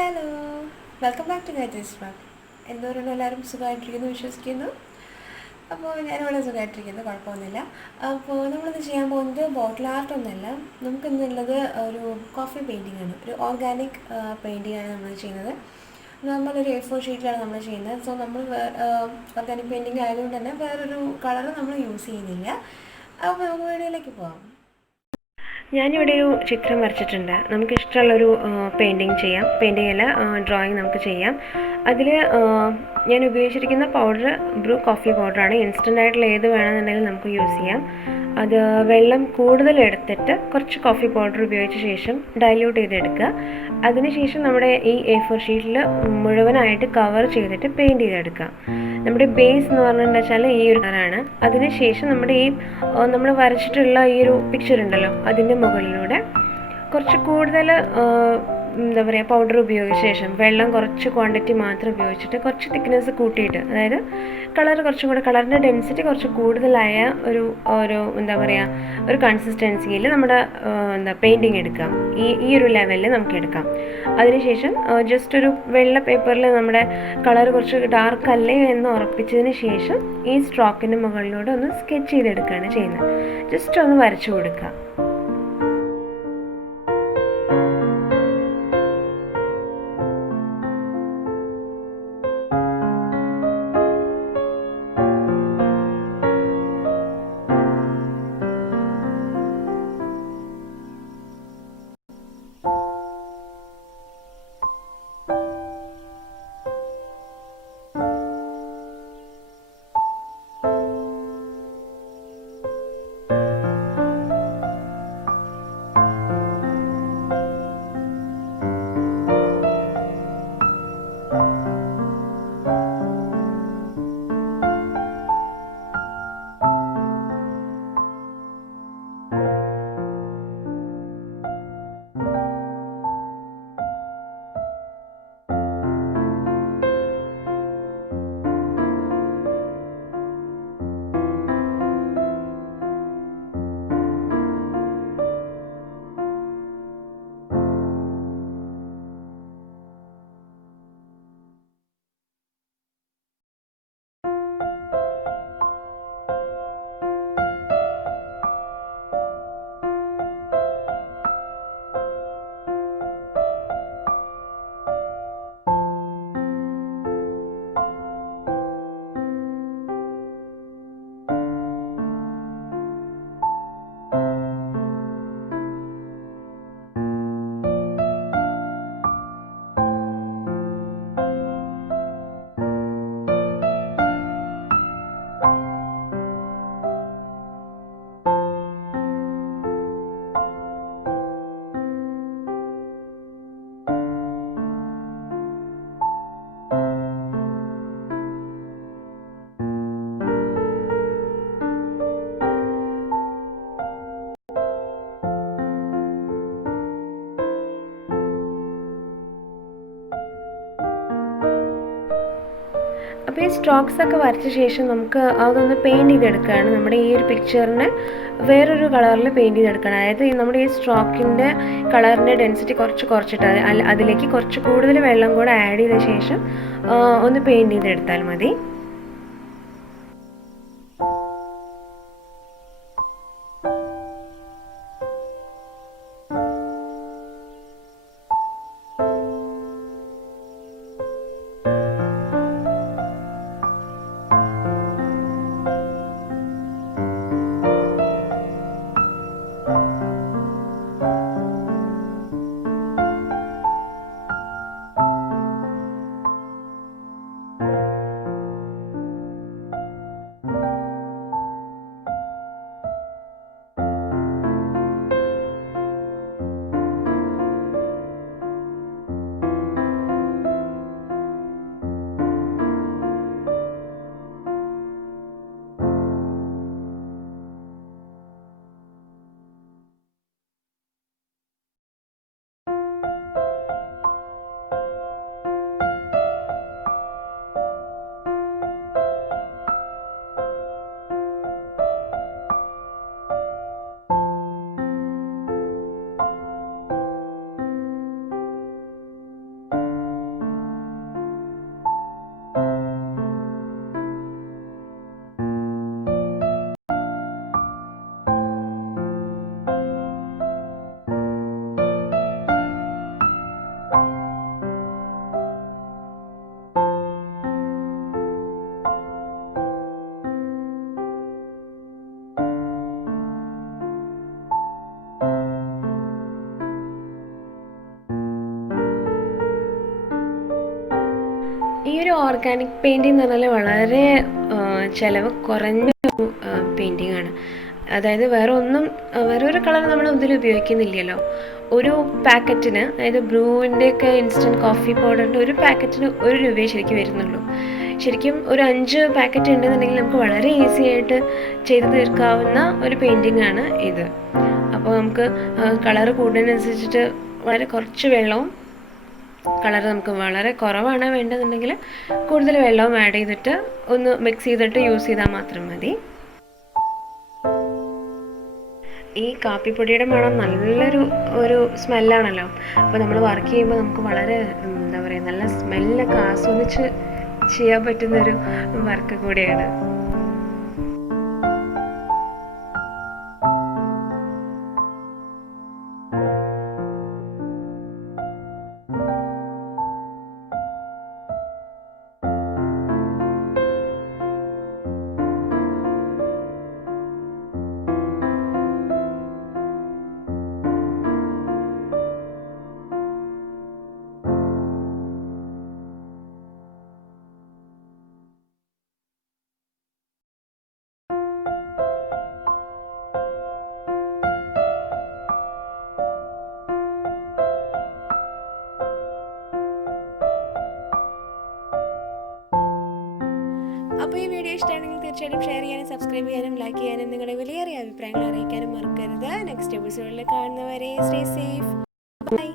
Hello, welcome back to guys vlog. എന്തോരം എല്ലാവരും സുഖമായിട്ടിരിക്കുന്നു വിശ്വസിക്കുന്നു. അപ്പോൾ ഞാനിവിടെ സുഖമായിട്ടിരിക്കുന്നു, കുഴപ്പമൊന്നുമില്ല. അപ്പോൾ നമ്മളിത് ചെയ്യാൻ പോകുന്നത് ബോട്ടിൽ ആർട്ടൊന്നുമല്ല. നമുക്കിന്നുള്ളത് ഒരു കോഫി പെയിൻറ്റിംഗ് ആണ്. ഒരു ഓർഗാനിക് പെയിൻറ്റിംഗ് ആണ് നമ്മൾ ചെയ്യുന്നത്. നമ്മളൊരു A4 ഷീറ്റിലാണ് നമ്മൾ ചെയ്യുന്നത്. സോ നമ്മൾ ഓർഗാനിക് പെയിൻറ്റിംഗ് ആയതുകൊണ്ട് തന്നെ വേറൊരു കളർ നമ്മൾ യൂസ് ചെയ്യുന്നില്ല. അപ്പോൾ നമുക്ക് വീഡിയോയിലേക്ക് പോകാം. ഞാനിവിടെ ഒരു ചിത്രം വരച്ചിട്ടുണ്ട്. നമുക്കിഷ്ടമുള്ളൊരു പെയിൻറ്റിങ് ചെയ്യാം. പെയിൻറ്റിംഗ് അല്ല, ഡ്രോയിങ് നമുക്ക് ചെയ്യാം. അതിൽ ഞാൻ ഉപയോഗിച്ചിരിക്കുന്ന പൗഡർ ബ്രൂ കോഫി പൗഡറാണ്. ഇൻസ്റ്റൻ്റ് ആയിട്ടുള്ള ഏത് വേണമെന്നുണ്ടെങ്കിലും നമുക്ക് യൂസ് ചെയ്യാം. അത് വെള്ളം കൂടുതൽ എടുത്തിട്ട് കുറച്ച് കോഫി പൗഡർ ഉപയോഗിച്ച ശേഷം ഡൈല്യൂട്ട് ചെയ്തെടുക്കുക. അതിനുശേഷം നമ്മുടെ ഈ A4 ഷീറ്റിൽ മുഴുവനായിട്ട് കവർ ചെയ്തിട്ട് പെയിൻറ്റ് ചെയ്തെടുക്കുക. നമ്മുടെ ബേസ് എന്ന് പറഞ്ഞിട്ടുണ്ടെച്ചാൽ ഈ ഒരു കളറാണ്. അതിനുശേഷം നമ്മുടെ ഈ നമ്മൾ വരച്ചിട്ടുള്ള ഈ ഒരു പിക്ചർ ഉണ്ടല്ലോ, അതിൻ്റെ മുകളിലൂടെ കുറച്ച് കൂടുതൽ എന്താ പറയുക പൗഡർ ഉപയോഗിച്ച ശേഷം വെള്ളം കുറച്ച് ക്വാണ്ടിറ്റി മാത്രം ഉപയോഗിച്ചിട്ട് കുറച്ച് തിക്നെസ് കൂട്ടിയിട്ട്, അതായത് കുറച്ചും കൂടെ കളറിൻ്റെ ഡെൻസിറ്റി കുറച്ച് കൂടുതലായ ഒരു എന്താ പറയുക ഒരു കൺസിസ്റ്റൻസിയിൽ നമ്മുടെ പെയിൻറ്റിങ് എടുക്കാം. ഈ ഒരു ലെവലിൽ നമുക്ക് എടുക്കാം. അതിനുശേഷം ജസ്റ്റ് ഒരു വെള്ള പേപ്പറിൽ നമ്മുടെ കളർ കുറച്ച് ഡാർക്ക് അല്ലേ എന്ന് ഉറപ്പിച്ചതിന് ശേഷം ഈ സ്ട്രോക്കിൻ്റെ മുകളിലൂടെ ഒന്ന് സ്കെച്ച് ചെയ്തെടുക്കുകയാണ് ചെയ്യുന്നത്. ജസ്റ്റ് ഒന്ന് വരച്ചു കൊടുക്കുക. അപ്പോൾ ഈ സ്ട്രോക്സൊക്കെ വരച്ച ശേഷം നമുക്ക് അതൊന്ന് പെയിൻറ്റ് ചെയ്തെടുക്കുകയാണ്. നമ്മുടെ ഈ ഒരു പിക്ചറിനെ വേറൊരു കളറിൽ പെയിൻറ്റ് ചെയ്തെടുക്കണം. അതായത് നമ്മുടെ ഈ സ്ട്രോക്കിൻ്റെ കളറിൻ്റെ ഡെൻസിറ്റി കുറച്ചിട്ട് അതിലേക്ക് കുറച്ച് കൂടുതൽ വെള്ളം കൂടെ ആഡ് ചെയ്ത ശേഷം ഒന്ന് പെയിൻറ്റ് ചെയ്തെടുത്താൽ മതി. ഈ ഒരു ഓർഗാനിക് പെയിൻറ്റിംഗ് എന്ന് പറഞ്ഞാൽ വളരെ ചിലവ് കുറഞ്ഞ പെയിൻറ്റിംഗ് ആണ്. അതായത് വേറെ ഒരു കളർ നമ്മൾ ഇതിൽ ഉപയോഗിക്കുന്നില്ലല്ലോ. ഒരു പാക്കറ്റിന്, അതായത് ബ്രൂവിൻ്റെയൊക്കെ ഇൻസ്റ്റൻറ്റ് കോഫി പൗഡറിൻ്റെ ഒരു പാക്കറ്റിന് 1 രൂപയെ ശരിക്കും വരുന്നുള്ളൂ. ശരിക്കും ഒരു 5 പാക്കറ്റ് ഉണ്ടെന്നുണ്ടെങ്കിൽ നമുക്ക് വളരെ ഈസി ആയിട്ട് ചെയ്ത് തീർക്കാവുന്ന ഒരു പെയിൻറ്റിംഗ് ആണ് ഇത്. അപ്പോൾ നമുക്ക് കളറ് കൂടുന്നതിനനുസരിച്ചിട്ട് വളരെ കുറച്ച് വെള്ളവും, കളർ നമുക്ക് വളരെ കുറവാണ് വേണ്ടതെന്നുണ്ടെങ്കിൽ കൂടുതൽ വെള്ളവും ആഡ് ചെയ്തിട്ട് ഒന്ന് മിക്സ് ചെയ്തിട്ട് യൂസ് ചെയ്താൽ മാത്രം മതി. ഈ കാപ്പിപ്പൊടിയുടെ മണം നല്ലൊരു സ്മെല്ലാണല്ലോ. അപ്പോൾ നമ്മൾ വർക്ക് ചെയ്യുമ്പോൾ നമുക്ക് വളരെ എന്താ പറയുക, നല്ല സ്മെല്ലൊക്കെ ആസ്വദിച്ച് ചെയ്യാൻ പറ്റുന്നൊരു വർക്ക് കൂടിയാണ്. അപ്പോൾ ഈ വീഡിയോ ഇഷ്ടമാണെങ്കിൽ തീർച്ചയായിട്ടും ഷെയർ ചെയ്യാനും സബ്സ്ക്രൈബ് ചെയ്യാനും ലൈക്ക് ചെയ്യാനും നിങ്ങളുടെ വിലയേറിയ അഭിപ്രായങ്ങൾ അറിയിക്കാനും മറക്കരുത്. നെക്സ്റ്റ് എപ്പിസോഡിൽ കാണുന്നവരെ സ്റ്റേ സേഫ്. ബൈ.